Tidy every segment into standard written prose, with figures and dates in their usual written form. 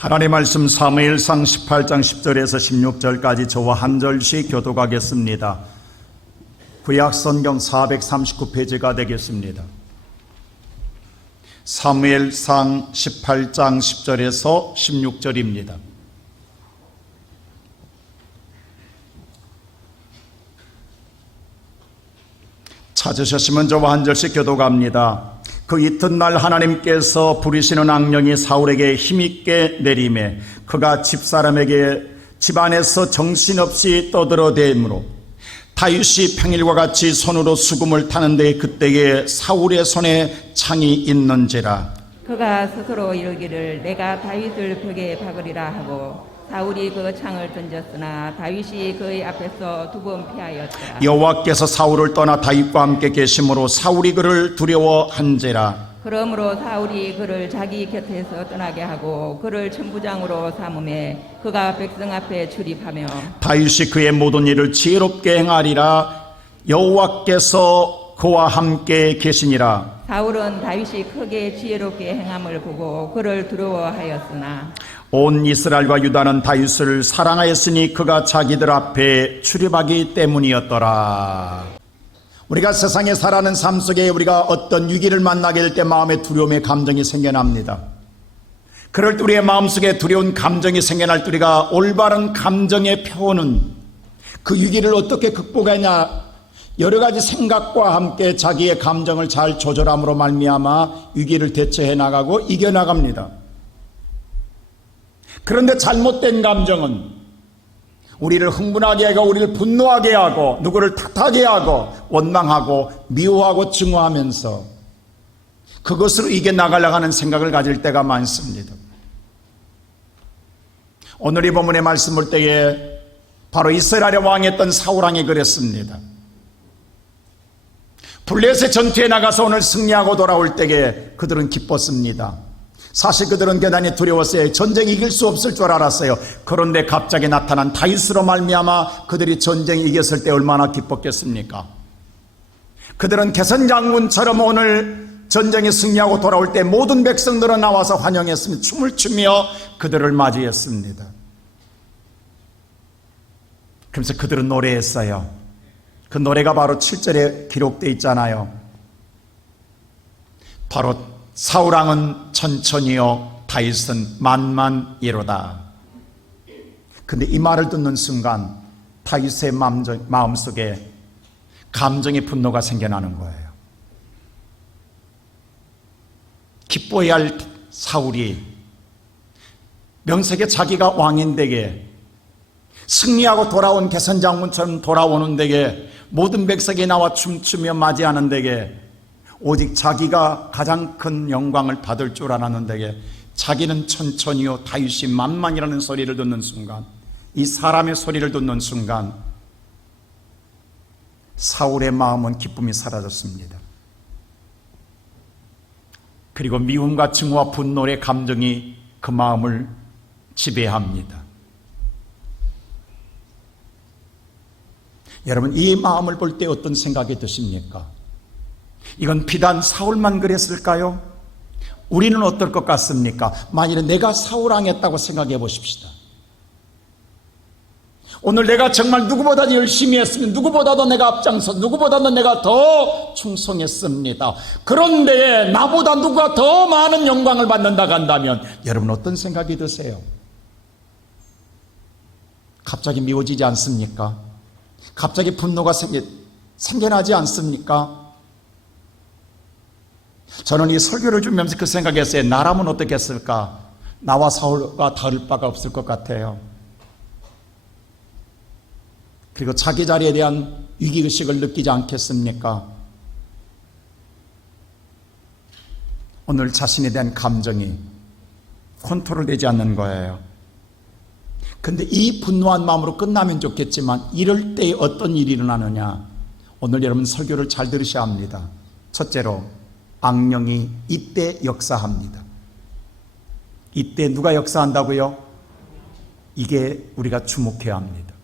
하나님 말씀 사무엘상 18장 10절에서 16절까지 저와 한 절씩 교독하겠습니다. 구약성경 439페이지가 되겠습니다. 사무엘상 18장 10절에서 16절입니다. 찾으셨으면 저와 한 절씩 교독합니다. 그 이튿날 하나님께서 부리시는 악령이 사울에게 힘있게 내림에 그가 집안에서 정신없이 떠들어대므로 다윗이 평일과 같이 손으로 수금을 타는데 그때에 사울의 손에 창이 있는지라. 그가 스스로 이르기를 내가 다윗을 벽에 박으리라 하고 사울이 그 창을 던졌으나 다윗이 그의 앞에서 두 번 피하였더라. 여호와께서 사울을 떠나 다윗과 함께 계심으로 사울이 그를 두려워한지라. 그러므로 사울이 그를 자기 곁에서 떠나게 하고 그를 천부장으로 삼음에 그가 백성 앞에 출입하며 다윗이 그의 모든 일을 지혜롭게 행하리라. 여호와께서 그와 함께 계시니라. 사울은 다윗이 크게 지혜롭게 행함을 보고 그를 두려워하였으나 온 이스라엘과 유다는 다윗을 사랑하였으니 그가 자기들 앞에 출입하기 때문이었더라. 우리가 세상에 살아가는 삶 속에 우리가 어떤 위기를 만나게 될 때 마음에 두려움의 감정이 생겨납니다. 그럴 때 우리의 마음속에 두려운 감정이 생겨날 때 우리가 올바른 감정의 표현은 그 위기를 어떻게 극복하냐, 여러 가지 생각과 함께 자기의 감정을 잘 조절함으로 말미암아 위기를 대처해 나가고 이겨나갑니다. 그런데 잘못된 감정은 우리를 흥분하게 하고 우리를 분노하게 하고 누구를 탓하게 하고 원망하고 미워하고 증오하면서 그것으로 이겨나가려고 하는 생각을 가질 때가 많습니다. 오늘 이 본문의 말씀 볼 때에 바로 이스라엘의 왕이었던 사울 왕이 그랬습니다. 블레셋 전투에 나가서 오늘 승리하고 돌아올 때에 그들은 기뻤습니다. 사실 그들은 대단히 두려웠어요. 전쟁 이길 수 없을 줄 알았어요. 그런데 갑자기 나타난 다윗으로 말미암아 그들이 전쟁 이겼을 때 얼마나 기뻤겠습니까? 그들은 개선장군처럼 오늘 전쟁에 승리하고 돌아올 때 모든 백성들은 나와서 환영했습니다. 춤을 추며 그들을 맞이했습니다. 그래서 그들은 노래했어요. 그 노래가 바로 7절에 기록되어 있잖아요. 바로 사울왕은 천천히요 다윗은 만만이로다. 근데 이 말을 듣는 순간 다윗의 마음속에 감정의 분노가 생겨나는 거예요. 기뻐해야 할 사울이 명색에 자기가 왕인데게 승리하고 돌아온 개선장군처럼 돌아오는 데게 모든 백성이 나와 춤추며 맞이하는 데게 오직 자기가 가장 큰 영광을 받을 줄 알았는데 자기는 천천히요 다윗이 만만이라는 소리를 듣는 순간, 이 사람의 소리를 듣는 순간 사울의 마음은 기쁨이 사라졌습니다. 그리고 미움과 증오와 분노의 감정이 그 마음을 지배합니다. 여러분, 이 마음을 볼 때 어떤 생각이 드십니까? 이건 비단 사울만 그랬을까요? 우리는 어떨 것 같습니까? 만일에 내가 사울왕이었다고 생각해 보십시다. 오늘 내가 정말 누구보다 열심히 했으면 누구보다도 내가 앞장서 누구보다도 내가 더 충성했습니다. 그런데 나보다 누가 더 많은 영광을 받는다 한다면 여러분 어떤 생각이 드세요? 갑자기 미워지지 않습니까? 갑자기 분노가 생겨나지 않습니까? 저는 이 설교를 주면서 그 생각했어요. 나라면 어떻겠을까? 나와 사울과 다를 바가 없을 것 같아요. 그리고 자기 자리에 대한 위기의식을 느끼지 않겠습니까? 오늘 자신에 대한 감정이 컨트롤되지 않는 거예요. 근데 이 분노한 마음으로 끝나면 좋겠지만 이럴 때 어떤 일이 일어나느냐? 오늘 여러분 설교를 잘 들으셔야 합니다. 첫째로 악령이 이때 역사합니다. 이때 누가 역사한다고요? 이게 우리가 주목해야 합니다.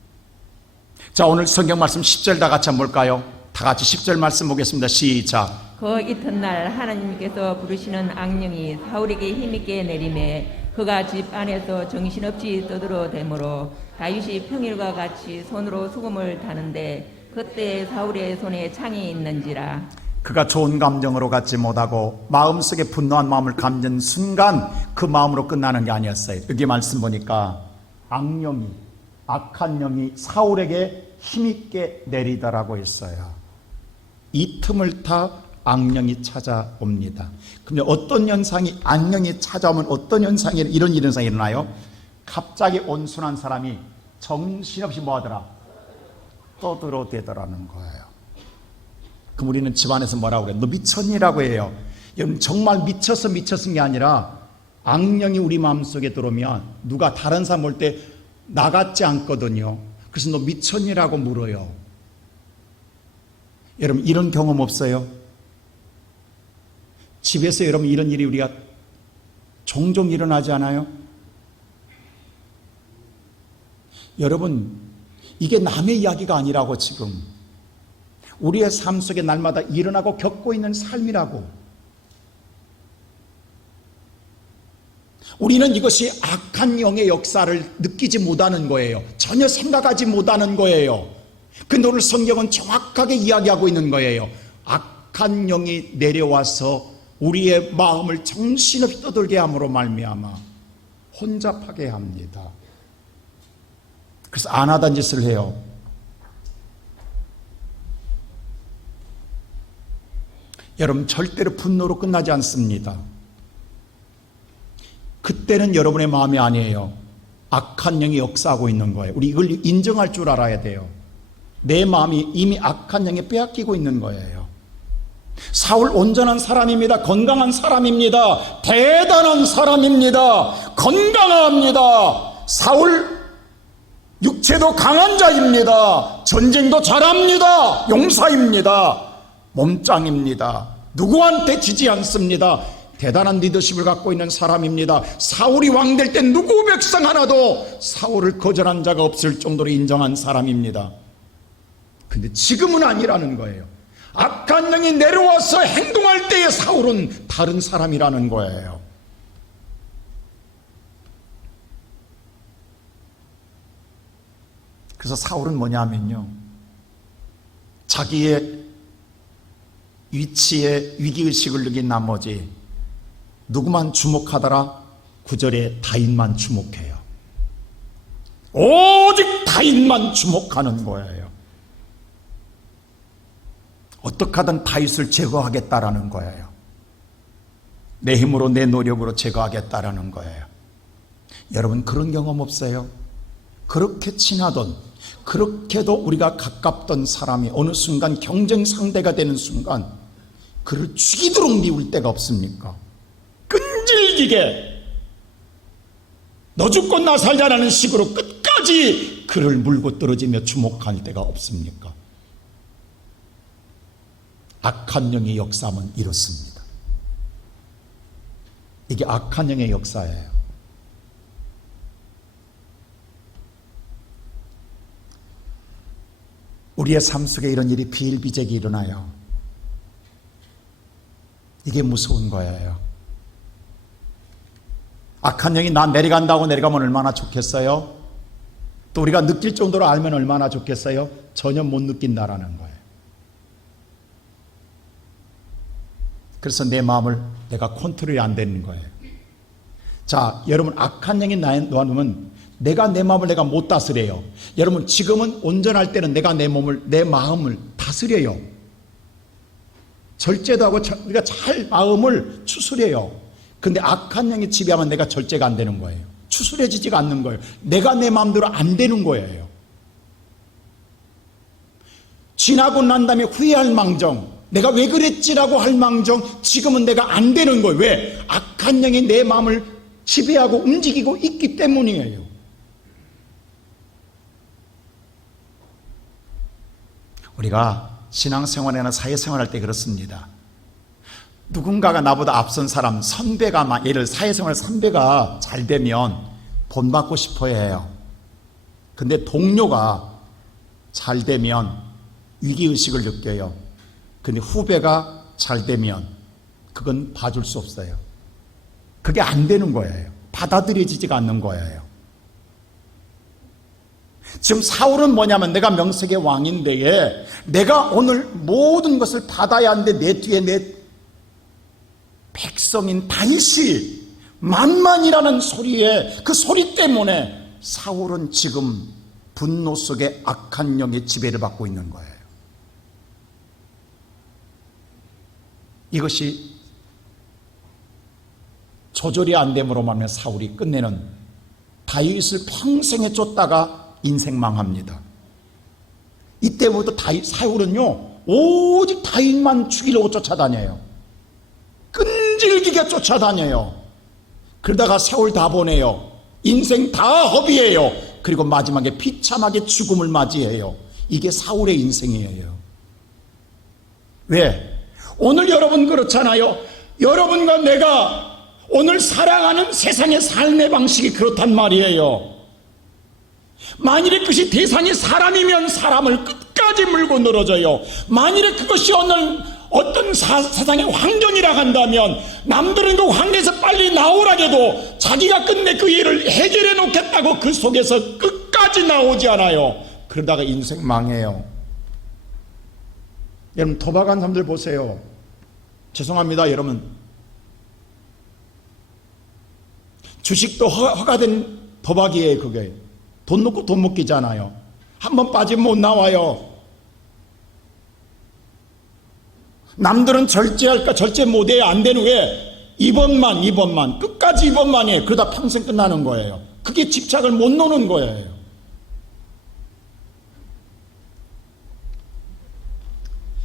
자, 오늘 성경 말씀 10절 다 같이 한번 볼까요? 다 같이 10절 말씀 보겠습니다. 시작. 그 이튿날 하나님께서 부르시는 악령이 사울에게 힘있게 내림에 그가 집 안에서 정신없이 떠들어대므로 다윗이 평일과 같이 손으로 수금을 타는데 그때 사울의 손에 창이 있는지라. 그가 좋은 감정으로 갖지 못하고 마음속에 분노한 마음을 감는 순간 그 마음으로 끝나는 게 아니었어요. 여기 말씀 보니까 악한 영이 사울에게 힘있게 내리더라고 했어요. 이 틈을 타 악령이 찾아옵니다. 그럼 어떤 현상이, 악령이 찾아오면 어떤 현상이, 이런 현상이 일어나요? 갑자기 온순한 사람이 정신없이 뭐하더라? 떠들어대더라는 거예요. 그럼 우리는 집안에서 뭐라고 그래요? 너 미쳤니라고 해요. 여러분, 정말 미쳐서 미쳤은 게 아니라 악령이 우리 마음속에 들어오면 누가 다른 사람 볼 때 나같지 않거든요. 그래서 너 미쳤니라고 물어요. 여러분, 이런 경험 없어요? 집에서 여러분 이런 일이 우리가 종종 일어나지 않아요? 여러분, 이게 남의 이야기가 아니라고, 지금 우리의 삶 속에 날마다 일어나고 겪고 있는 삶이라고. 우리는 이것이 악한 영의 역사를 느끼지 못하는 거예요. 전혀 생각하지 못하는 거예요. 근데 오늘 성경은 정확하게 이야기하고 있는 거예요. 악한 영이 내려와서 우리의 마음을 정신없이 떠들게 함으로 말미암아 혼잡하게 합니다. 그래서 안 하던 짓을 해요. 여러분, 절대로 분노로 끝나지 않습니다. 그때는 여러분의 마음이 아니에요. 악한 영이 역사하고 있는 거예요. 우리 이걸 인정할 줄 알아야 돼요. 내 마음이 이미 악한 영에 빼앗기고 있는 거예요. 사울 온전한 사람입니다. 건강한 사람입니다. 대단한 사람입니다. 건강합니다. 사울 육체도 강한 자입니다. 전쟁도 잘합니다. 용사입니다. 몸짱입니다. 누구한테 지지 않습니다. 대단한 리더십을 갖고 있는 사람입니다. 사울이 왕 될 때 누구 백성 하나도 사울을 거절한 자가 없을 정도로 인정한 사람입니다. 근데 지금은 아니라는 거예요. 악한 영이 내려와서 행동할 때의 사울은 다른 사람이라는 거예요. 그래서 사울은 뭐냐면요, 자기의 위치에 위기의식을 느낀 나머지 누구만 주목하더라? 9절에 다윗만 주목해요. 오직 다윗만 주목하는 거예요. 어떻게 하든 다윗을 제거하겠다라는 거예요. 내 힘으로, 내 노력으로 제거하겠다라는 거예요. 여러분, 그런 경험 없어요? 그렇게 친하던, 그렇게도 우리가 가깝던 사람이 어느 순간 경쟁 상대가 되는 순간 그를 죽이도록 미울 때가 없습니까? 끈질기게 너 죽고 나 살자라는 식으로 끝까지 그를 물고 떨어지며 주목할 때가 없습니까? 악한 영의 역사는 이렇습니다. 이게 악한 영의 역사예요. 우리의 삶 속에 이런 일이 비일비재하게 일어나요. 이게 무서운 거예요. 악한 영이 나 내려간다고 내려가면 얼마나 좋겠어요? 또 우리가 느낄 정도로 알면 얼마나 좋겠어요? 전혀 못 느낀다라는 거예요. 그래서 내 마음을 내가 컨트롤이 안 되는 거예요. 자, 여러분, 악한 영이 나에 놓아놓으면 내가 내 마음을 내가 못 다스려요. 여러분, 지금은 온전할 때는 내가 내 마음을 다스려요. 절제도 하고 우리가 잘 마음을 추스려요. 근데 악한 영이 지배하면 내가 절제가 안 되는 거예요. 추스려지지가 않는 거예요. 내가 내 마음대로 안 되는 거예요. 지나고 난 다음에 후회할 망정, 내가 왜 그랬지라고 할 망정, 지금은 내가 안 되는 거예요. 왜? 악한 영이 내 마음을 지배하고 움직이고 있기 때문이에요. 우리가 신앙생활이나 사회생활할 때 그렇습니다. 누군가가 나보다 앞선 사람, 선배가, 예를 사회생활 선배가 잘 되면 본받고 싶어 해요. 근데 동료가 잘 되면 위기의식을 느껴요. 근데 후배가 잘 되면 그건 봐줄 수 없어요. 그게 안 되는 거예요. 받아들여지지가 않는 거예요. 지금 사울은 뭐냐면 내가 명색의 왕인데 내가 오늘 모든 것을 받아야 하는데 내 뒤에 내 백성인 다윗이 만만이라는 소리에 그 소리 때문에 사울은 지금 분노 속에 악한 영의 지배를 받고 있는 거예요. 이것이 조절이 안 됨으로 말하면 사울이 끝내는 다윗을 평생에 쫓다가 인생 망합니다. 이때부터 사울은요 오직 다윗만 죽이려고 쫓아다녀요. 끈질기게 쫓아다녀요. 그러다가 세월 다 보내요. 인생 다 허비해요. 그리고 마지막에 비참하게 죽음을 맞이해요. 이게 사울의 인생이에요. 왜? 오늘 여러분 그렇잖아요. 여러분과 내가 오늘 살아가는 세상의 삶의 방식이 그렇단 말이에요. 만일에 그것이 대상이 사람이면 사람을 끝까지 물고 늘어져요. 만일에 그것이 어떤 세상의 환경이라 한다면 남들은 그 환경에서 빨리 나오라 해도 자기가 끝내 그 일을 해결해 놓겠다고 그 속에서 끝까지 나오지 않아요. 그러다가 인생 망해요. 여러분 도박한 사람들 보세요. 죄송합니다 여러분. 주식도 허가된 도박이에요. 그게 돈 놓고 돈 먹기잖아요. 한번 빠지면 못 나와요. 남들은 절제할까 절제 못해 안 되는 왜 2번만 끝까지 2번만이에요. 그러다 평생 끝나는 거예요. 그게 집착을 못 놓는 거예요.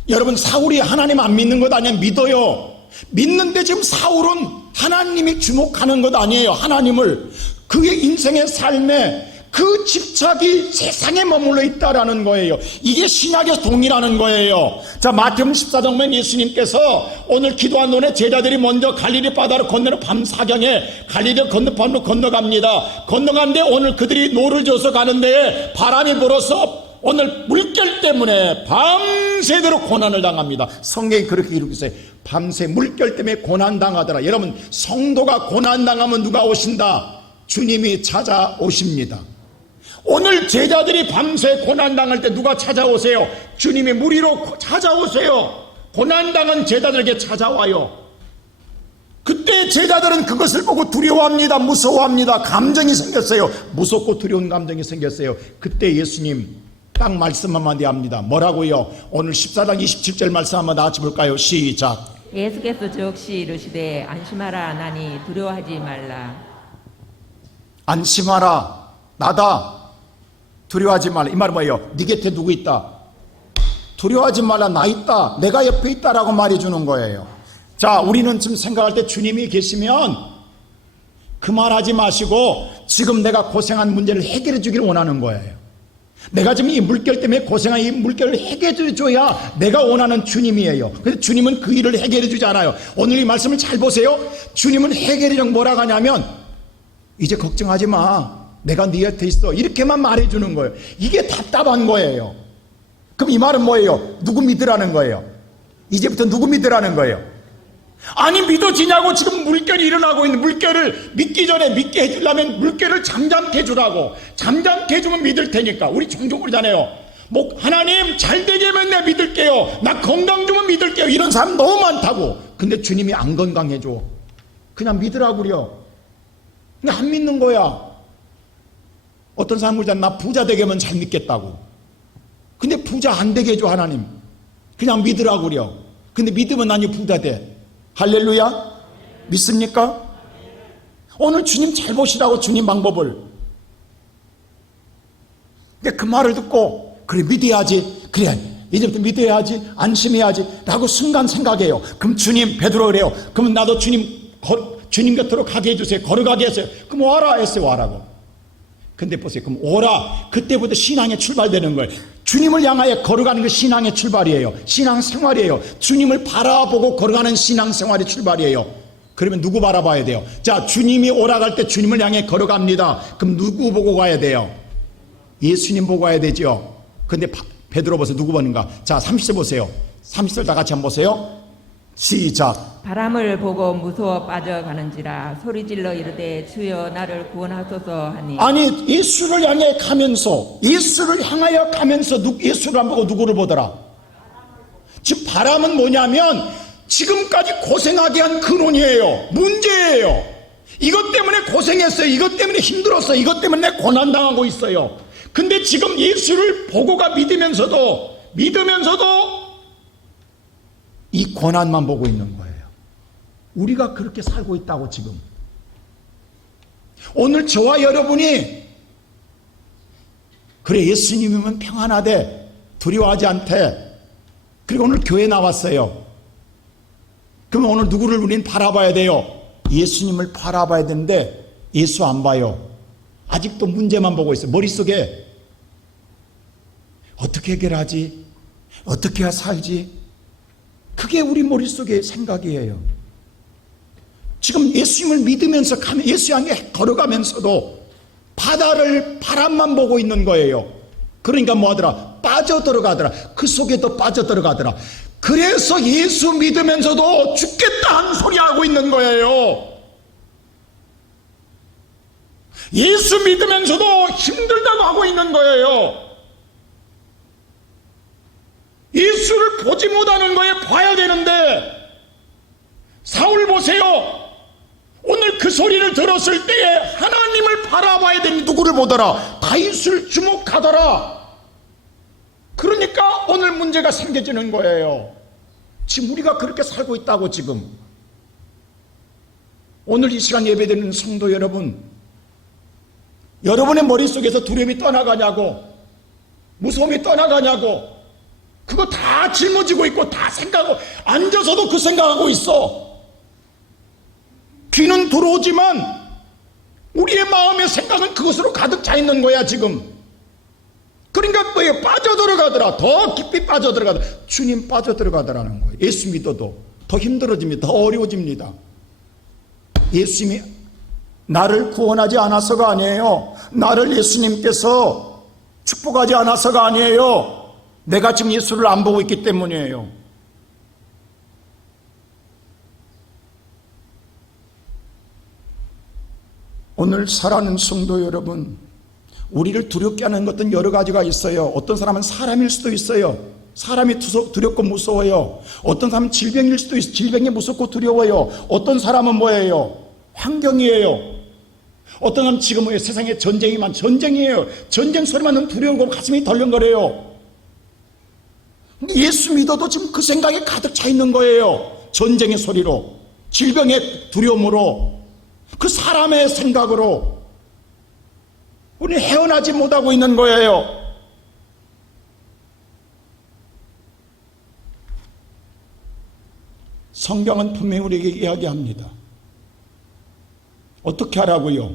여러분 사울이 하나님 안 믿는 것 아니야? 믿어요. 믿는데 지금 사울은 하나님이 주목하는 것 아니에요. 하나님을 그의 인생의 삶에 그 집착이 세상에 머물러 있다라는 거예요. 이게 신약의 동의라는 거예요. 자, 마태복음 14장 보면 예수님께서 오늘 기도한 don에 제자들이 먼저 갈릴리 바다를 건너는 밤사경에 갈릴리 건너편으로 건너갑니다. 건너가는데 오늘 그들이 노를 져서 가는데 바람이 불어서 오늘 물결 때문에 밤새도록 고난을 당합니다. 성경이 그렇게 기록해 있어요. 밤새 물결 때문에 고난당하더라. 여러분 성도가 고난당하면 누가 오신다? 주님이 찾아오십니다. 오늘 제자들이 밤새 고난당할 때 누가 찾아오세요? 주님이 무리로 찾아오세요. 고난당한 제자들에게 찾아와요. 그때 제자들은 그것을 보고 두려워합니다. 무서워합니다. 감정이 생겼어요. 무섭고 두려운 감정이 생겼어요. 그때 예수님 딱 말씀 한마디 합니다. 뭐라고요? 오늘 14장 27절 말씀 한번 다 같이 볼까요? 시작. 예수께서 즉시 이르시되 안심하라 나니 두려워하지 말라. 안심하라 나다. 두려워하지 말라. 이 말은 뭐예요? 네 곁에 누구 있다? 두려워하지 말라. 나 있다. 내가 옆에 있다라고 말해주는 거예요. 자, 우리는 지금 생각할 때 주님이 계시면 그만하지 마시고 지금 내가 고생한 문제를 해결해 주기를 원하는 거예요. 내가 지금 이 물결 때문에 고생한 이 물결을 해결해 줘야 내가 원하는 주님이에요. 그래서 주님은 그 일을 해결해 주지 않아요. 오늘 이 말씀을 잘 보세요. 주님은 해결이 뭐라고 하냐면 이제 걱정하지 마. 내가 네 곁에 있어. 이렇게만 말해주는 거예요. 이게 답답한 거예요. 그럼 이 말은 뭐예요? 누구 믿으라는 거예요? 이제부터 누구 믿으라는 거예요? 아니 믿어지냐고. 지금 물결이 일어나고 있는 물결을 믿기 전에 믿게 해주려면 물결을 잠잠케 해주라고. 잠잠케 해주면 믿을 테니까. 우리 종종 그러잖아요. 뭐 하나님 잘 되게 하면 내가 믿을게요. 나 건강 주면 믿을게요. 이런 사람 너무 많다고. 근데 주님이 안 건강해줘. 그냥 믿으라고 그래요. 그냥 안 믿는 거야. 어떤 사람 그러잖아. 나 부자 되게 하면 잘 믿겠다고. 근데 부자 안 되게 해줘 하나님. 그냥 믿으라고 그래요. 근데 믿으면 난 부자 돼. 할렐루야. 믿습니까? 오늘 주님 잘 보시라고. 주님 방법을. 근데 그 말을 듣고 그래 믿어야지. 그래 이제부터 믿어야지. 안심해야지 라고 순간 생각해요. 그럼 주님 베드로 그래요. 그럼 나도 주님 곁으로 가게 해주세요. 걸어가게 했어요. 그럼 와라 했어요. 와라고. 근데 보세요. 그럼 오라. 그때부터 신앙의 출발되는 거예요. 주님을 향하여 걸어가는 게 신앙의 출발이에요. 신앙생활이에요. 주님을 바라보고 걸어가는 신앙생활의 출발이에요. 그러면 누구 바라봐야 돼요? 자, 주님이 오라갈 때 주님을 향해 걸어갑니다. 그럼 누구 보고 가야 돼요? 예수님 보고 가야 되죠. 근데 베드로 보세요. 누구 보는가? 자, 30절 보세요. 30절 다 같이 한번 보세요. 시작. 바람을 보고 무서워 빠져가는지라 소리질러 이르되 주여 나를 구원하소서 하니 아니, 예수를 향해 가면서, 예수를 향하여 가면서 예수를 안 보고 누구를 보더라? 즉 바람은 뭐냐면 지금까지 고생하게 한 근원이에요. 문제예요. 이것 때문에 고생했어요. 이것 때문에 힘들었어요. 이것 때문에 고난당하고 있어요. 근데 지금 예수를 보고가 믿으면서도 이 고난만 보고 있는 거예요. 우리가 그렇게 살고 있다고. 지금 오늘 저와 여러분이 그래 예수님이면 평안하대, 두려워하지 않대, 그리고 오늘 교회 나왔어요. 그러면 오늘 누구를 우리는 바라봐야 돼요? 예수님을 바라봐야 되는데 예수 안 봐요. 아직도 문제만 보고 있어요. 머릿속에 어떻게 해결하지? 어떻게 해야 살지? 그게 우리 머릿속의 생각이에요. 지금 예수님을 믿으면서 예수 향해 걸어가면서도 바람만 보고 있는 거예요. 그러니까 뭐 하더라? 빠져들어가더라. 그 속에 더 빠져들어가더라. 그래서 예수 믿으면서도 죽겠다 하는 소리 하고 있는 거예요. 예수 믿으면서도 힘들다고 하고 있는 거예요. 예수를 보지 못하는 거에 봐야 되는데, 사울 보세요. 오늘 그 소리를 들었을 때에 하나님을 바라봐야 되는, 누구를 보더라? 다윗을 주목하더라. 그러니까 오늘 문제가 생겨지는 거예요. 지금 우리가 그렇게 살고 있다고. 지금 오늘 이 시간 예배드리는 성도 여러분, 여러분의 머릿속에서 두려움이 떠나가냐고, 무서움이 떠나가냐고, 그거 다 짊어지고 있고 다 생각하고, 앉아서도 그 생각하고 있어. 귀는 들어오지만 우리의 마음의 생각은 그것으로 가득 차 있는 거야 지금. 그러니까 또에 빠져들어가더라. 더 깊이 빠져들어가더라. 주님 빠져들어가더라는 거예요. 예수 믿어도 더 힘들어집니다. 더 어려워집니다. 예수님이 나를 구원하지 않아서가 아니에요. 나를 예수님께서 축복하지 않아서가 아니에요. 내가 지금 예수를 안 보고 있기 때문이에요. 오늘 살아가는 성도 여러분, 우리를 두렵게 하는 것은 여러 가지가 있어요. 어떤 사람은 사람일 수도 있어요. 사람이 두렵고 무서워요. 어떤 사람은 질병일 수도 있어요. 질병이 무섭고 두려워요. 어떤 사람은 뭐예요? 환경이에요. 어떤 사람은 지금 세상에 전쟁이에요. 전쟁 소리만 들으면 두려우고 가슴이 덜렁거려요. 예수 믿어도 지금 그 생각에 가득 차 있는 거예요. 전쟁의 소리로, 질병의 두려움으로, 그 사람의 생각으로 우리는 헤어나지 못하고 있는 거예요. 성경은 분명히 우리에게 이야기합니다. 어떻게 하라고요?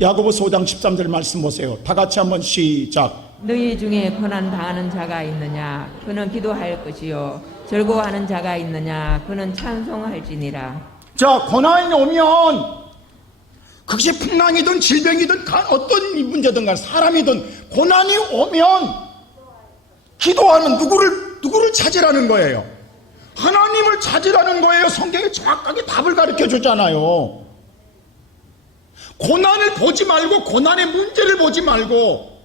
야고보서 5장 13절 말씀 보세요. 다 같이 한번 시작. 너희 중에 고난 당하는 자가 있느냐? 그는 기도할 것이요. 즐거워하는 자가 있느냐? 그는 찬송할지니라. 자, 고난이 오면 그것이 풍랑이든 질병이든 어떤 문제든 간에 사람이든 고난이 오면 기도하는 누구를 찾으라는 거예요? 하나님을 찾으라는 거예요. 성경이 정확하게 답을 가르쳐 주잖아요. 고난을 보지 말고, 고난의 문제를 보지 말고,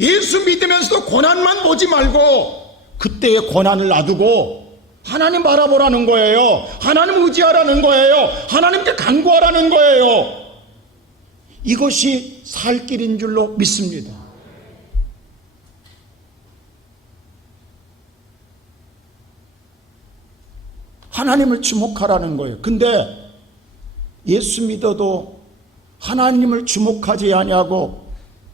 예수 믿으면서도 고난만 보지 말고 그때의 고난을 놔두고 하나님 바라보라는 거예요. 하나님 의지하라는 거예요. 하나님께 간구하라는 거예요. 이것이 살 길인 줄로 믿습니다. 하나님을 주목하라는 거예요. 근데 예수 믿어도 하나님을 주목하지 아니하고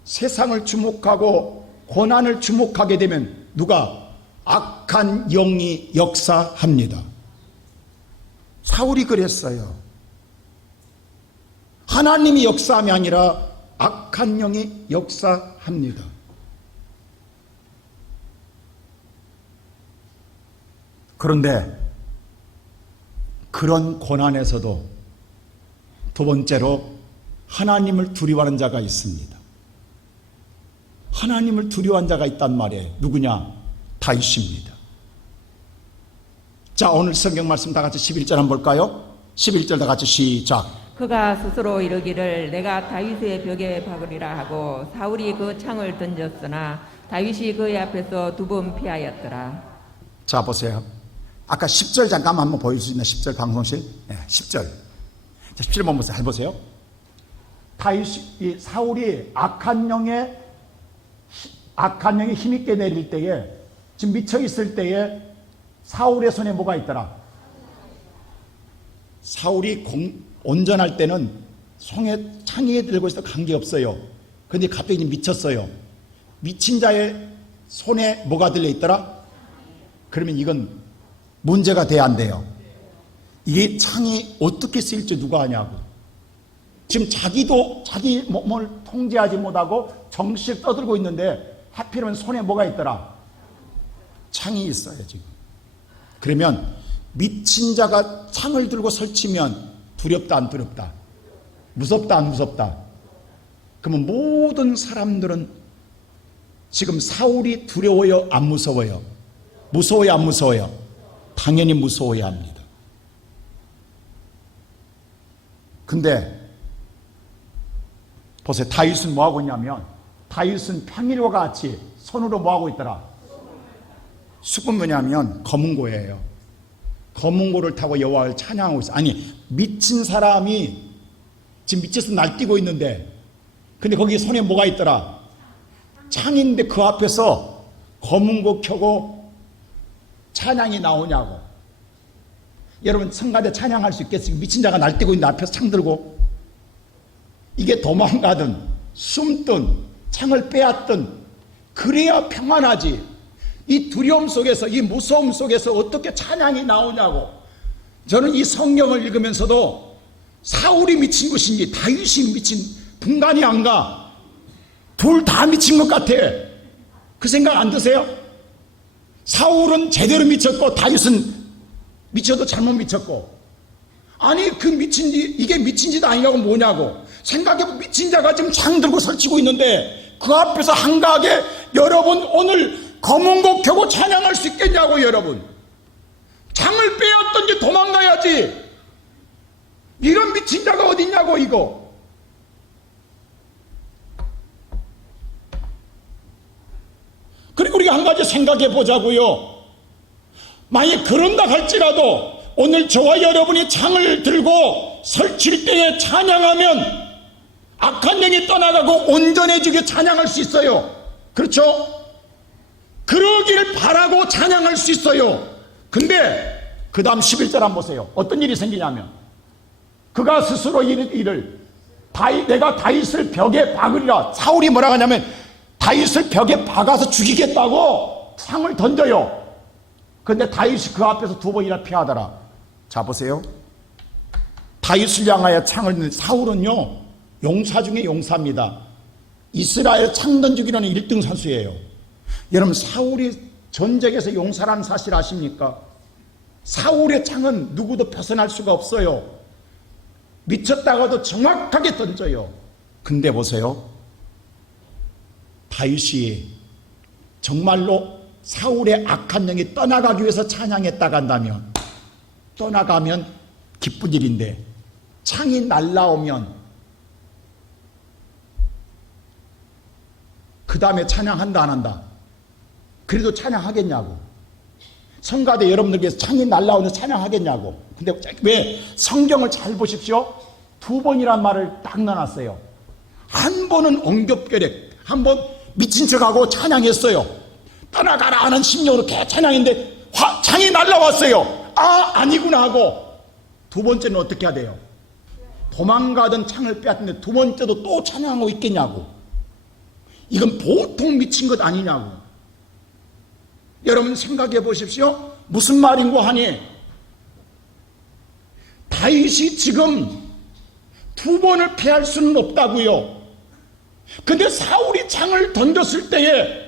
세상을 주목하고 고난을 주목하게 되면 누가? 악한 영이 역사합니다. 사울이 그랬어요. 하나님이 역사함이 아니라 악한 영이 역사합니다. 그런데 그런 고난에서도 두 번째로 하나님을 두려워하는 자가 있습니다. 하나님을 두려워하는 자가 있단 말이에요. 누구냐? 다윗입니다. 자, 오늘 성경 말씀 다 같이 11절 한번 볼까요? 11절 다 같이 시작. 그가 스스로 이르기를 내가 다윗의 벽에 박으리라 하고 사울이 그 창을 던졌으나 다윗이 그의 앞에서 2번 피하였더라. 자, 보세요. 아까 10절 잠깐 한번 보여줄 수 있나? 10절 방송실? 네, 10절. 자, 10절 한번 보세요. 해보세요. 이 사울이 악한 영에 힘있게 내릴 때에, 지금 미쳐 있을 때에 사울의 손에 뭐가 있더라? 사울이 온전할 때는 손에 창에 들고 있어도 관계없어요. 그런데 갑자기 미쳤어요. 미친 자의 손에 뭐가 들려있더라? 그러면 이건 문제가 돼야 안 돼요. 이게 창이 어떻게 쓰일지 누가 아냐고. 지금 자기도 자기 몸을 통제하지 못하고 정식 떠들고 있는데 하필이면 손에 뭐가 있더라? 창이 있어요 지금. 그러면 미친 자가 창을 들고 설치면 두렵다 안 두렵다? 무섭다 안 무섭다? 그러면 모든 사람들은 지금 사울이 두려워요 안 무서워요? 무서워요 안 무서워요? 당연히 무서워야 합니다. 근데 보세요. 다윗은 뭐하고 있냐면 다윗은 평일과 같이 손으로 뭐하고 있더라? 숲은 뭐냐면 검은고예요. 검은고를 타고 여호와를 찬양하고 있어요. 아니 미친 사람이 지금 미쳐서 날뛰고 있는데 근데 거기 손에 뭐가 있더라? 창인데 그 앞에서 검은고 켜고 찬양이 나오냐고. 여러분 성가대 찬양할 수 있겠어요? 미친 자가 날뛰고 있는데 앞에서 창 들고. 이게 도망가든 숨든 창을 빼앗든 그래야 평안하지. 이 두려움 속에서 이 무서움 속에서 어떻게 찬양이 나오냐고. 저는 이 성경을 읽으면서도 사울이 미친 것인지 다윗이 미친 분간이 안 가. 둘 다 미친 것 같아. 그 생각 안 드세요? 사울은 제대로 미쳤고 다윗은 미쳐도 잘못 미쳤고. 아니 그 미친 짓 이게 미친 짓 아니냐고. 뭐냐고. 생각해보면 미친 자가 지금 창 들고 설치고 있는데 그 앞에서 한가하게 여러분 오늘 검은고 켜고 찬양할 수 있겠냐고. 여러분 창을 빼앗던지 도망가야지. 이런 미친 자가 어딨냐고. 이거 그리고 우리가 한 가지 생각해 보자고요. 만약 그런다 할지라도 오늘 저와 여러분이 창을 들고 설칠 때에 찬양하면 악한 영이 떠나가고 온전해지게 찬양할 수 있어요. 그렇죠? 그러기를 바라고 찬양할 수 있어요. 근데 그 다음 11절 한번 보세요. 어떤 일이 생기냐면 그가 스스로 이를 내가 다윗을 벽에 박으리라. 사울이 뭐라고 하냐면 다윗을 벽에 박아서 죽이겠다고 창을 던져요. 근데 다윗이 그 앞에서 2번이나 피하더라. 자 보세요. 다윗을 향하여 창을 던진 사울은요 용사 중에 용사입니다. 이스라엘 창 던지기로는 1등 선수예요. 여러분 사울이 전쟁에서 용사라는 사실 아십니까? 사울의 창은 누구도 벗어날 수가 없어요. 미쳤다가도 정확하게 던져요. 근데 보세요. 다윗이 정말로 사울의 악한 영이 떠나가기 위해서 찬양했다가 한다면 떠나가면 기쁜 일인데 창이 날라오면 그 다음에 찬양한다 안 한다? 그래도 찬양하겠냐고. 성가대 여러분들께서 창이 날라오면 찬양하겠냐고. 근데 왜? 성경을 잘 보십시오. 2번이란 말을 딱 넣어놨어요. 한 번은 엉겹결에 한 번 미친 척하고 찬양했어요. 떠나가라 하는 심령으로 개 찬양했는데 창이 날라왔어요. 아 아니구나 하고 2번째는 어떻게 해야 돼요? 도망가던 창을 빼앗는데 2번째도 또 찬양하고 있겠냐고. 이건 보통 미친 것 아니냐고. 여러분 생각해 보십시오. 무슨 말인고 하니 다윗이 지금 2번을 피할 수는 없다고요. 근데 사울이 창을 던졌을 때에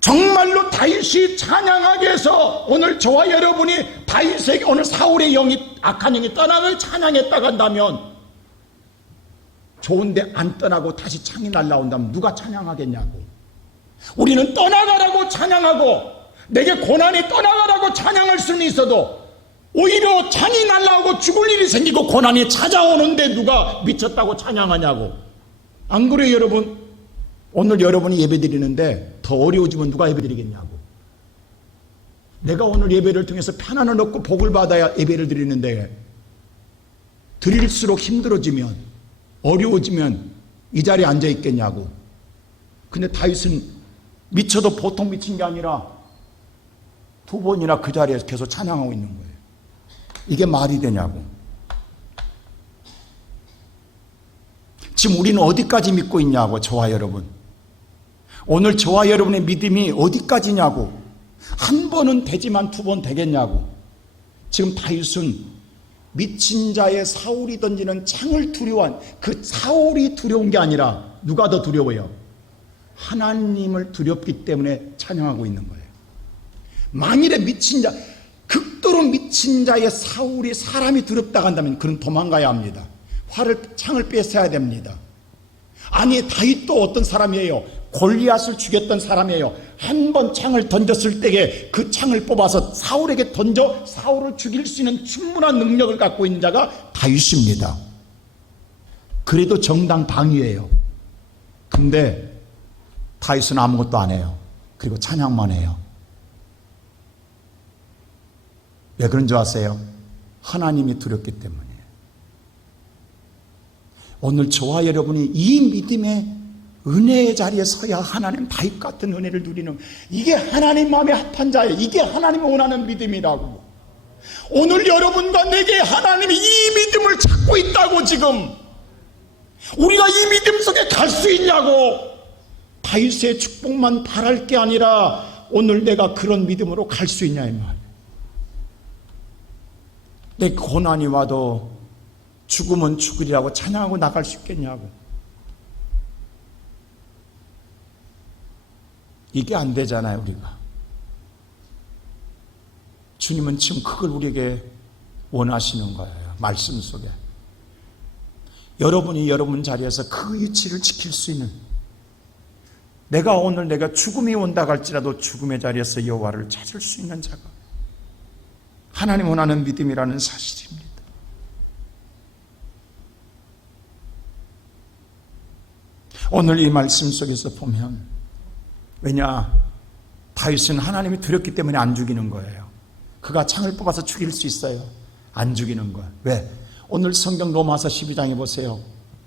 정말로 다윗이 찬양하기 위해서 오늘 저와 여러분이 다윗에게 오늘 사울의 영이 악한 영이 떠나면 찬양했다고 한다면 좋은데 안 떠나고 다시 창이 날라온다면 누가 찬양하겠냐고. 우리는 떠나가라고 찬양하고 내게 고난이 떠나가라고 찬양할 수는 있어도 오히려 창이 날라오고 죽을 일이 생기고 고난이 찾아오는데 누가 미쳤다고 찬양하냐고. 안 그래요 여러분? 오늘 여러분이 예배 드리는데 더 어려워지면 누가 예배 드리겠냐고. 내가 오늘 예배를 통해서 편안을 얻고 복을 받아야 예배를 드리는데 드릴수록 힘들어지면 어려워지면 이 자리에 앉아 있겠냐고. 근데 다윗은 미쳐도 보통 미친 게 아니라 2번이나 그 자리에서 계속 찬양하고 있는 거예요. 이게 말이 되냐고. 지금 우리는 어디까지 믿고 있냐고. 저와 여러분, 오늘 저와 여러분의 믿음이 어디까지냐고. 한 번은 되지만 2번 되겠냐고. 지금 다윗은 미친 자의 사울이 던지는 창을 두려워한, 그 사울이 두려운 게 아니라 누가 더 두려워요? 하나님을 두렵기 때문에 찬양하고 있는 거예요. 만일에 미친 자, 극도로 미친 자의 사울이 사람이 두렵다고 한다면 그는 도망가야 합니다. 창을 뺏어야 됩니다. 아니 다윗도 어떤 사람이에요? 골리앗을 죽였던 사람이에요. 한 번 창을 던졌을 때에 그 창을 뽑아서 사울에게 던져 사울을 죽일 수 있는 충분한 능력을 갖고 있는 자가 다윗입니다. 그래도 정당 방위예요. 근데 다윗은 아무것도 안 해요. 그리고 찬양만 해요. 왜 그런 줄 아세요? 하나님이 두렵기 때문이에요. 오늘 저와 여러분이 이 믿음의 은혜의 자리에 서야 하나님 다윗 같은 은혜를 누리는, 이게 하나님 마음에 합한 자예요. 이게 하나님이 원하는 믿음이라고. 오늘 여러분과 내게 하나님이 이 믿음을 찾고 있다고. 지금 우리가 이 믿음 속에 갈 수 있냐고. 다윗의 축복만 바랄 게 아니라 오늘 내가 그런 믿음으로 갈 수 있냐 이 말. 내 고난이 와도 죽으면 죽으리라고 찬양하고 나갈 수 있겠냐고. 이게 안 되잖아요 우리가. 주님은 지금 그걸 우리에게 원하시는 거예요. 말씀 속에 여러분이 여러분 자리에서 그 위치를 지킬 수 있는, 내가 오늘 내가 죽음이 온다 할지라도 죽음의 자리에서 여호와를 찾을 수 있는 자가 하나님 원하는 믿음이라는 사실입니다. 오늘 이 말씀 속에서 보면, 왜냐, 다윗은 하나님이 두렵기 때문에 안 죽이는 거예요. 그가 창을 뽑아서 죽일 수 있어요. 안 죽이는 거예요. 왜? 오늘 성경 로마서 12장에 보세요.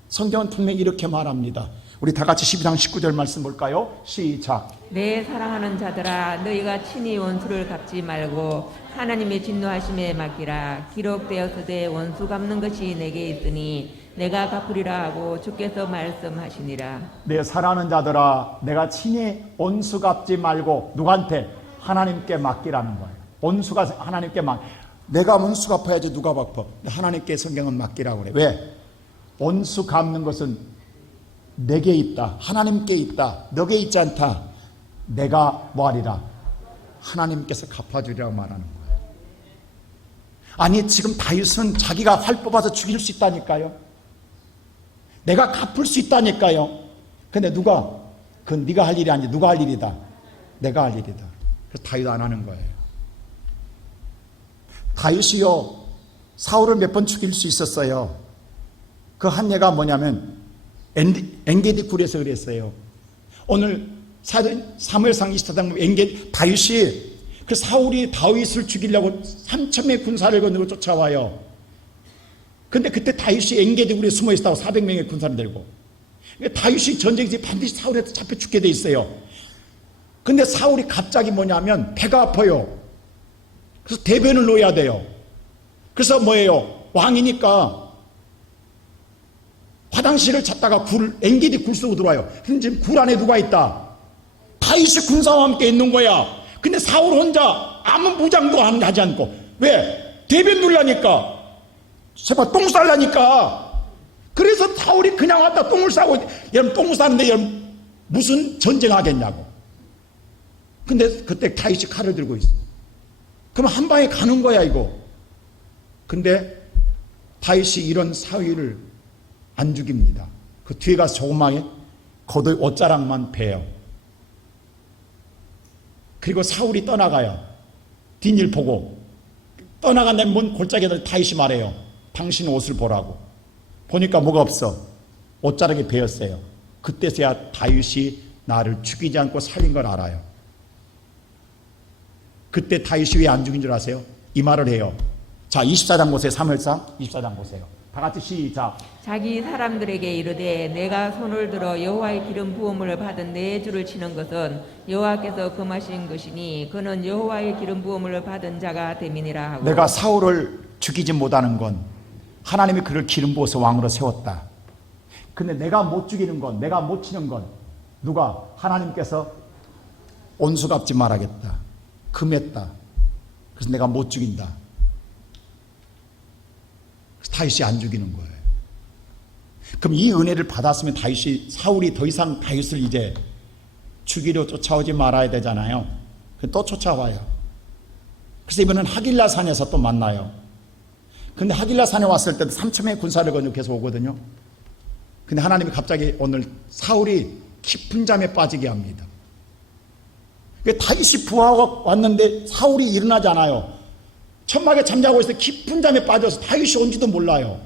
성경은 분명히 이렇게 말합니다. 우리 다 같이 12장 19절 말씀 볼까요? 시작. 내 사랑하는 자들아, 너희가 친히 원수를 갚지 말고 하나님의 진노하심에 맡기라. 기록되었으되 원수 갚는 것이 내게 있으니 내가 갚으리라 하고 주께서 말씀하시니라. 내 사랑하는 자들아, 내가 친히 원수 갚지 말고 누구한테? 하나님께 맡기라는 거예요. 원수가 하나님께 내가 원수 갚아야지 누가 갚아? 하나님께 성경은 맡기라고 그래. 왜? 원수 갚는 것은 내게 있다, 하나님께 있다, 너게 있지 않다. 내가 뭐하리라? 하나님께서 갚아주리라고 말하는 거예요. 아니 지금 다윗은 자기가 활 뽑아서 죽일 수 있다니까요. 내가 갚을 수 있다니까요. 근데 누가? 그건 네가 할 일이 아니지. 누가 할 일이다? 내가 할 일이다. 그래서 다윗 안 하는 거예요. 다윗이요, 사울을 몇 번 죽일 수 있었어요. 그 한 예가 뭐냐면 엔게디 굴에서 그랬어요. 오늘 사무엘상 24장 보면 다윗이 그 사울이 다윗을 죽이려고 3,000명의 군사를 거느리고 쫓아와요. 근데 그때 다윗이 엔게디 굴에 숨어 있다고 400명의 군사를 들고, 다윗이 전쟁에서 반드시 사울한테 잡혀 죽게 돼 있어요. 근데 사울이 갑자기 뭐냐면 배가 아파요. 그래서 대변을 놓아야 돼요. 그래서 뭐예요? 왕이니까 화장실을 찾다가 엔게디 굴 속으로 들어와요. 근데 지금 굴 안에 누가 있다? 다윗이 군사와 함께 있는 거야. 근데 사울 혼자 아무 무장도 하지 않고. 왜? 대변 누려니까. 제발 똥 싸려니까. 그래서 사울이 그냥 왔다 똥을 싸고, 여러분 똥 싸는데 여러분 무슨 전쟁하겠냐고. 근데 그때 다윗이 칼을 들고 있어. 그럼 한 방에 가는 거야 이거. 근데 다윗이 이런 사위를 안 죽입니다. 그 뒤에 가서 조그맣게 겉의 옷자락만 베요. 그리고 사울이 떠나가요. 뒷일 보고 떠나간 데문 골짜기에 다윗이 말해요. 당신 옷을 보라고. 보니까 뭐가 없어. 옷자락이 베었어요. 그때서야 다윗이 나를 죽이지 않고 살린 걸 알아요. 그때 다윗이 왜 안 죽인 줄 아세요? 이 말을 해요. 자, 24장 보세요. 사무엘상 24장 보세요. 다 같이 시작. 자기 사람들에게 이르되 내가 손을 들어 여호와의 기름 부음을 받은 내 주를 치는 것은 여호와께서 금하신 것이니 그는 여호와의 기름 부음을 받은 자가 됨이니라 하고. 내가 사울을 죽이지 못하는 건 하나님이 그를 기름 부어서 왕으로 세웠다. 근데 내가 못 죽이는 건, 내가 못 치는 건 누가? 하나님께서 온수 갚지 말아야겠다. 금했다. 그래서 내가 못 죽인다. 그래서 다윗이 안 죽이는 거예요. 그럼 이 은혜를 받았으면 사울이 더 이상 다윗을 이제 죽이려 쫓아오지 말아야 되잖아요. 또 쫓아와요. 그래서 이번엔 하길라 산에서 또 만나요. 근데 하길라 산에 왔을 때도 3,000명의 군사를 건축해서 오거든요. 근데 하나님이 갑자기 오늘 사울이 깊은 잠에 빠지게 합니다. 다윗이 부하고 왔는데 사울이 일어나지 않아요. 천막에 잠자고 있을 때 깊은 잠에 빠져서 다윗이 온지도 몰라요.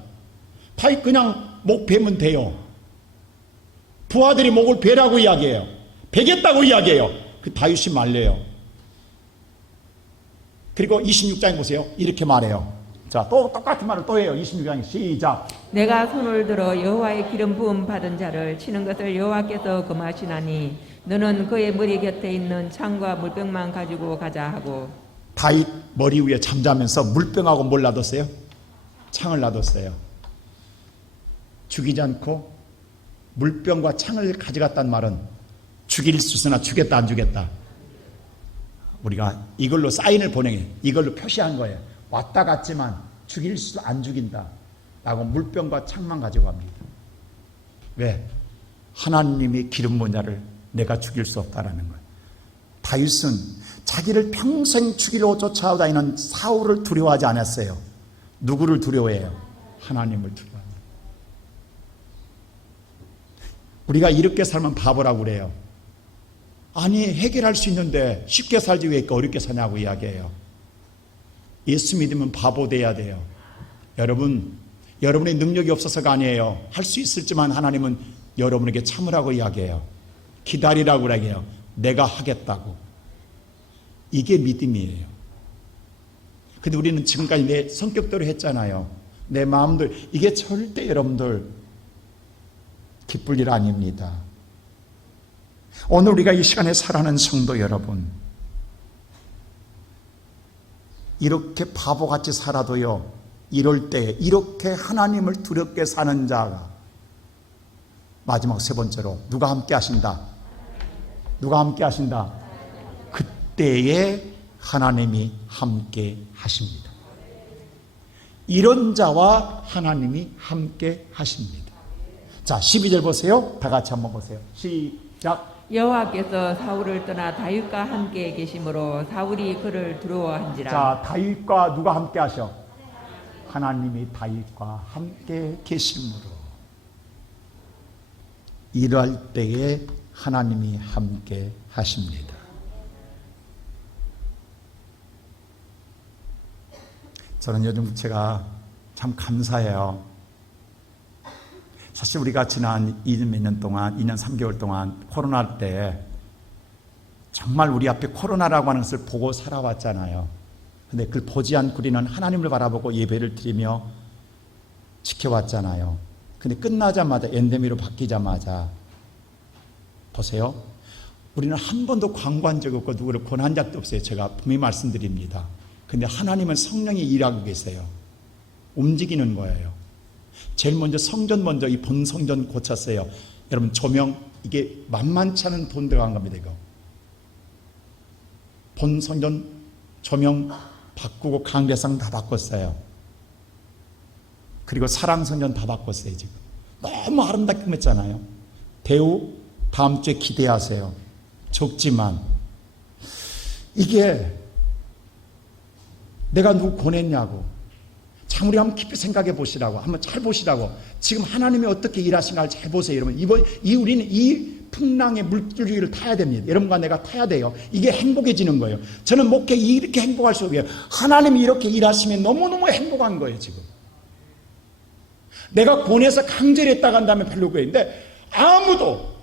다윗 그냥 목 베면 돼요. 부하들이 목을 베라고 이야기해요. 베겠다고 이야기해요. 그 다윗이 말려요. 그리고 26장에 보세요. 이렇게 말해요. 자, 또 똑같은 말을 또 해요. 26장 시작. 내가 손을 들어 여호와의 기름 부음 받은 자를 치는 것을 여호와께서 금하시나니 너는 그의 머리 곁에 있는 창과 물병만 가지고 가자 하고. 다윗 머리 위에 잠자면서 물병하고 뭘 놔뒀어요? 창을 놔뒀어요. 죽이지 않고 물병과 창을 가져갔단 말은 죽일 수 있으나 죽였다 안 죽였다. 우리가 이걸로 사인을 보내게, 이걸로 표시한 거예요. 왔다 갔지만 죽일 수 안 죽인다 라고 물병과 창만 가지고 갑니다. 왜? 하나님이 기름 부은 자를 내가 죽일 수 없다라는 거예요. 다윗은 자기를 평생 죽이려 쫓아다니는 사울을 두려워하지 않았어요. 누구를 두려워해요? 하나님을 두려워합니다. 우리가 이렇게 살면 바보라고 그래요. 아니, 해결할 수 있는데 쉽게 살지 왜 이렇게 어렵게 사냐고 이야기해요. 예수 믿으면 바보 돼야 돼요. 여러분, 여러분의 능력이 없어서가 아니에요. 할 수 있을지만 하나님은 여러분에게 참으라고 이야기해요. 기다리라고 이야기해요. 내가 하겠다고. 이게 믿음이에요. 근데 우리는 지금까지 내 성격대로 했잖아요. 내 마음대로. 이게 절대 여러분들 기쁠 일 아닙니다. 오늘 우리가 이 시간에 살아가는 성도 여러분, 이렇게 바보같이 살아도요, 이럴 때 이렇게 하나님을 두렵게 사는 자가 마지막 세 번째로 누가 함께 하신다? 누가 함께 하신다? 그때에 하나님이 함께 하십니다. 이런 자와 하나님이 함께 하십니다. 자, 12절 보세요. 다 같이 한번 보세요. 시작. 여호와께서 사울을 떠나 다윗과 함께 계심으로 사울이 그를 두려워한지라. 자, 다윗과 누가 함께 하셔? 하나님이 다윗과 함께 계심으로. 이럴 때에 하나님이 함께 하십니다. 저는 요즘 제가 참 감사해요. 사실 우리가 지난 2년 동안, 2년 3개월 동안 코로나 때 정말 우리 앞에 코로나라고 하는 것을 보고 살아왔잖아요. 근데 그걸 보지 않고 우리는 하나님을 바라보고 예배를 드리며 지켜왔잖아요. 근데 끝나자마자 엔데미로 바뀌자마자 보세요. 우리는 한 번도 광고한 적 없고 누구를 권한 적도 없어요. 제가 분명히 말씀드립니다. 근데 하나님은 성령이 일하고 계세요. 움직이는 거예요. 제일 먼저 성전 먼저 이 본 성전 고쳤어요. 여러분 조명 이게 만만치 않은 돈 들어간 겁니다. 이거 본 성전 조명 바꾸고 강대상 다 바꿨어요. 그리고 사랑 성전 다 바꿨어요. 지금 너무 아름답게 했잖아요. 대우 다음 주에 기대하세요. 적지만 이게 내가 누구 보냈냐고. 참 우리 한번 깊이 생각해 보시라고. 한번 잘 보시라고. 지금 하나님이 어떻게 일하시는가를 잘 보세요. 여러분 우리는 이 풍랑의 물줄기를 타야 됩니다. 여러분과 내가 타야 돼요. 이게 행복해지는 거예요. 저는 목회 이렇게 행복할 수 없어요. 하나님이 이렇게 일하시면 너무너무 행복한 거예요. 지금 내가 권해서 강제로 했다가 한 다음에 별로 그랬는데 아무도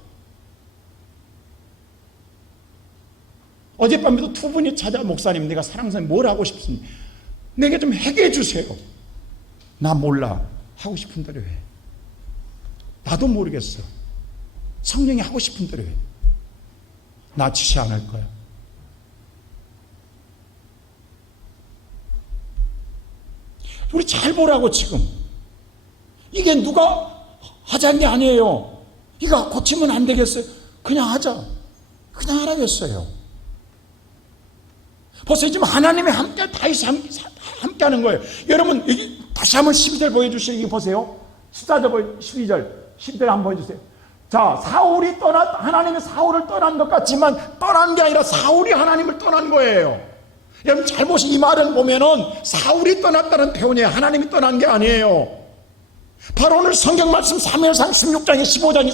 어젯밤에도 두 분이 찾아 목사님 내가 사랑사님 뭘 하고 싶습니까? 내게 좀 해결해 주세요. 나 몰라. 하고 싶은 대로 해. 나도 모르겠어. 성령이 하고 싶은 대로 해. 나 지시 안 할 거야. 우리 잘 보라고 지금. 이게 누가 하자는 게 아니에요. 이거 고치면 안 되겠어요? 그냥 하자. 그냥 하라겠어요. 벌써 지금 하나님이 함께 다윗이 함께 하는 거예요. 여러분 다시 한번 12절 보여주시죠. 이거 보세요. 14절 12절 한번 보여주세요. 자, 하나님이 사울을 떠난 것 같지만 떠난 게 아니라 사울이 하나님을 떠난 거예요. 여러분 잘 보시 이 말을 보면은 사울이 떠났다는 표현이에요. 하나님이 떠난 게 아니에요. 바로 오늘 성경 말씀 사무엘상 16장에 15장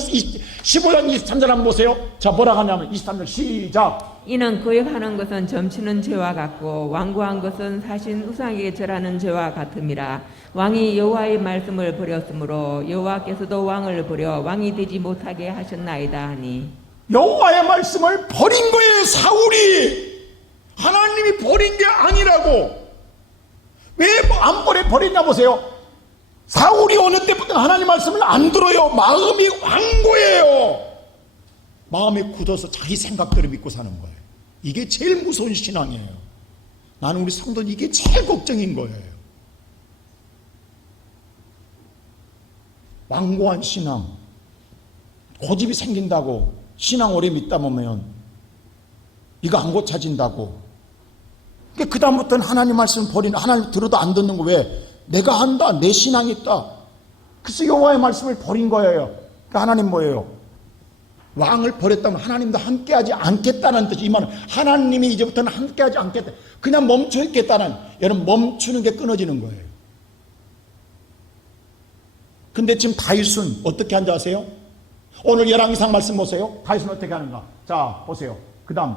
23절 한번 보세요. 자, 뭐라고 하냐면 23절 시작. 이는 거역하는 것은 점치는 죄와 같고 완고한 것은 사신 우상에게 절하는 죄와 같음이라. 왕이 여호와의 말씀을 버렸으므로 여호와께서도 왕을 버려 왕이 되지 못하게 하셨나이다 하니. 여호와의 말씀을 버린 거예요. 사울이. 하나님이 버린 게 아니라고. 왜 안 버렸냐 보세요. 사울이 어느 때부터 하나님 말씀을 안 들어요. 마음이 완고해요. 마음이 굳어서 자기 생각대로 믿고 사는 거예요. 이게 제일 무서운 신앙이에요. 나는 우리 성도는 이게 제일 걱정인 거예요. 완고한 신앙, 고집이 생긴다고 신앙 오래 믿다 보면 이거 안 고쳐진다고. 그 다음부터는 하나님 말씀 버리는, 하나님 들어도 안 듣는 거 왜? 내가 한다, 내 신앙이 있다. 그래서 여호와의 말씀을 버린 거예요. 그러니까 하나님 뭐예요? 왕을 버렸다면 하나님도 함께하지 않겠다는 뜻이. 이 말은 하나님이 이제부터는 함께하지 않겠다, 그냥 멈춰 있겠다는, 여러분 멈추는 게 끊어지는 거예요. 근데 지금 다윗은 어떻게 한지 아세요? 오늘 열왕기상 말씀 보세요. 다윗은 어떻게 하는가? 자 보세요. 그 다음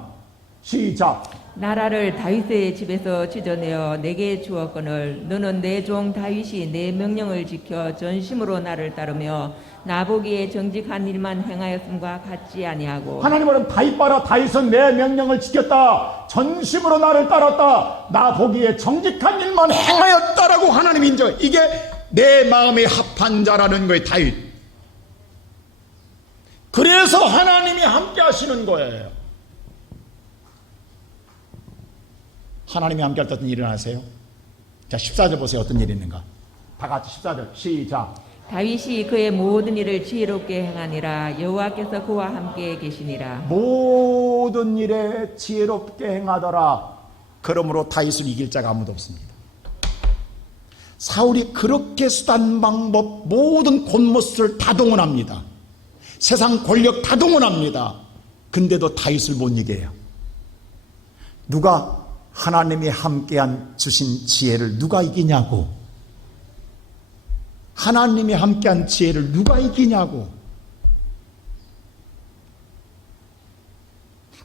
시작. 나라를 다윗의 집에서 찢어내어 내게 주었거늘 너는 내 종 다윗이 내 명령을 지켜 전심으로 나를 따르며 나보기에 정직한 일만 행하였음과 같지 아니하고. 하나님은 다윗 봐라, 다윗은 내 명령을 지켰다, 전심으로 나를 따랐다, 나보기에 정직한 일만 행하였다라고 하나님 인정. 이게 내 마음에 합한 자라는 거예요. 다윗. 그래서 하나님이 함께 하시는 거예요. 하나님이 함께 할 때 어떤 일을 하세요? 자 14절 보세요. 어떤 일이 있는가? 다 같이 14절 시작. 다윗이 그의 모든 일을 지혜롭게 행하니라. 여호와께서 그와 함께 계시니라. 모든 일에 지혜롭게 행하더라. 그러므로 다윗을 이길 자가 아무도 없습니다. 사울이 그렇게 수단 방법 모든 곤모스를 다 동원합니다. 세상 권력 다 동원합니다. 근데도 다윗을 못 이겨요. 누가 하나님이 함께한 주신 지혜를 누가 이기냐고. 하나님이 함께한 지혜를 누가 이기냐고.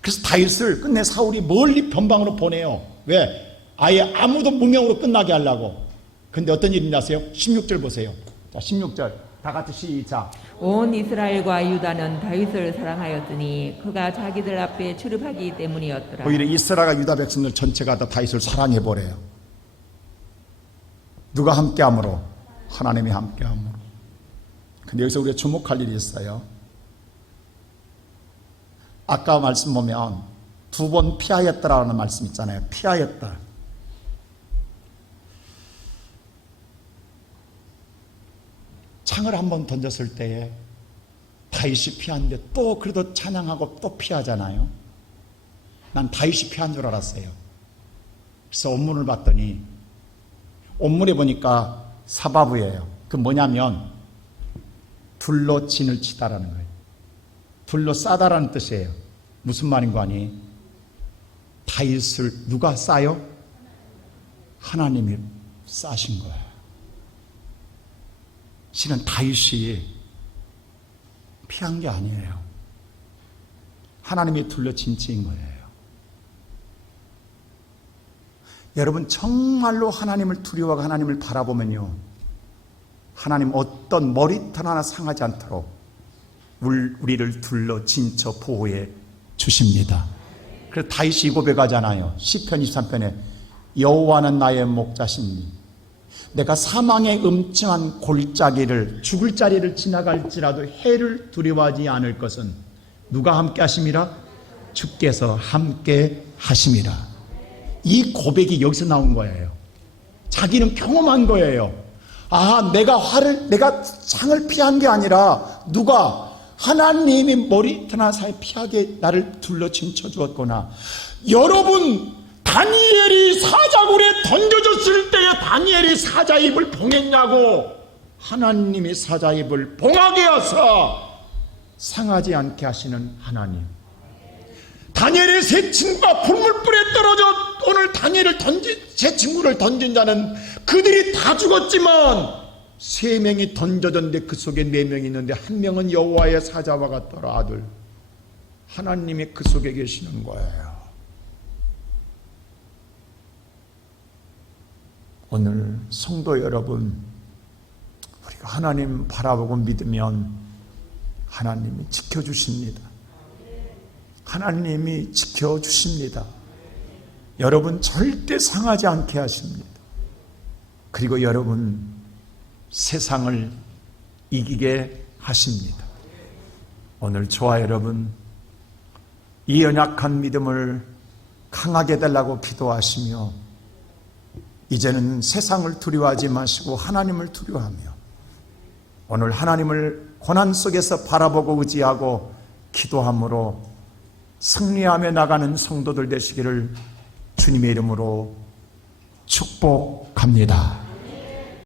그래서 다윗을 끝내 사울이 멀리 변방으로 보내요. 왜? 아예 아무도 무명으로 끝나게 하려고. 근데 어떤 일인지 아세요? 16절 보세요. 자 16절 다 같이 시작. 온 이스라엘과 유다는 다윗을 사랑하였으니 그가 자기들 앞에 출입하기 때문이었더라. 오히려 이스라엘과 유다 백성들 전체가 다 다윗을 사랑해버려요. 누가 함께함으로? 하나님이 함께함으로. 근데 여기서 우리가 주목할 일이 있어요. 아까 말씀 보면 2번 피하였다라는 말씀 있잖아요. 피하였다. 창을 한번 던졌을 때에 다윗이 피하는데 또 그래도 찬양하고 또 피하잖아요. 난 다윗이 피한 줄 알았어요. 그래서 원문을 봤더니 원문에 보니까 사바브예요. 그 뭐냐면 둘로 진을 치다라는 거예요. 둘로 싸다라는 뜻이에요. 무슨 말인 거 아니? 다윗을 누가 싸요? 하나님이 싸신 거예요. 실은 다윗이 피한 게 아니에요. 하나님이 둘러친 채인 거예요. 여러분 정말로 하나님을 두려워하고 하나님을 바라보면요, 하나님 어떤 머리털 하나 상하지 않도록 우리를 둘러 진쳐 보호해 주십니다. 그래서 다윗이 고백하잖아요. 시편 23편에 여호와는 나의 목자시니 내가 사망의 음침한 골짜기를, 죽을 자리를 지나갈지라도 해를 두려워하지 않을 것은 누가 함께 하심이라? 주께서 함께 하심이라. 이 고백이 여기서 나온 거예요. 자기는 경험한 거예요. 아, 내가 상을 피한 게 아니라 누가, 하나님이 머리털 하나 사이 피하게 나를 둘러 진쳐 주었구나. 여러분, 다니엘이 사자굴에 던져졌을 때에 다니엘이 사자 입을 봉했냐고. 하나님이 사자 입을 봉하게 하사 상하지 않게 하시는 하나님. 다니엘의 세 친구가 불물불에 떨어져 오늘 다니엘을 세 친구를 던진 자는 그들이 다 죽었지만 3명이 던져졌는데 그 속에 4명이 있는데 한 명은 여호와의 사자와 같더라. 아들 하나님이 그 속에 계시는 거예요. 오늘 성도 여러분, 우리가 하나님 바라보고 믿으면 하나님이 지켜주십니다. 하나님이 지켜주십니다. 여러분 절대 상하지 않게 하십니다. 그리고 여러분 세상을 이기게 하십니다. 오늘 저와 여러분 이 연약한 믿음을 강하게 해달라고 기도하시며 이제는 세상을 두려워하지 마시고 하나님을 두려워하며 오늘 하나님을 고난 속에서 바라보고 의지하고 기도함으로 승리하며 나가는 성도들 되시기를 주님의 이름으로 축복합니다.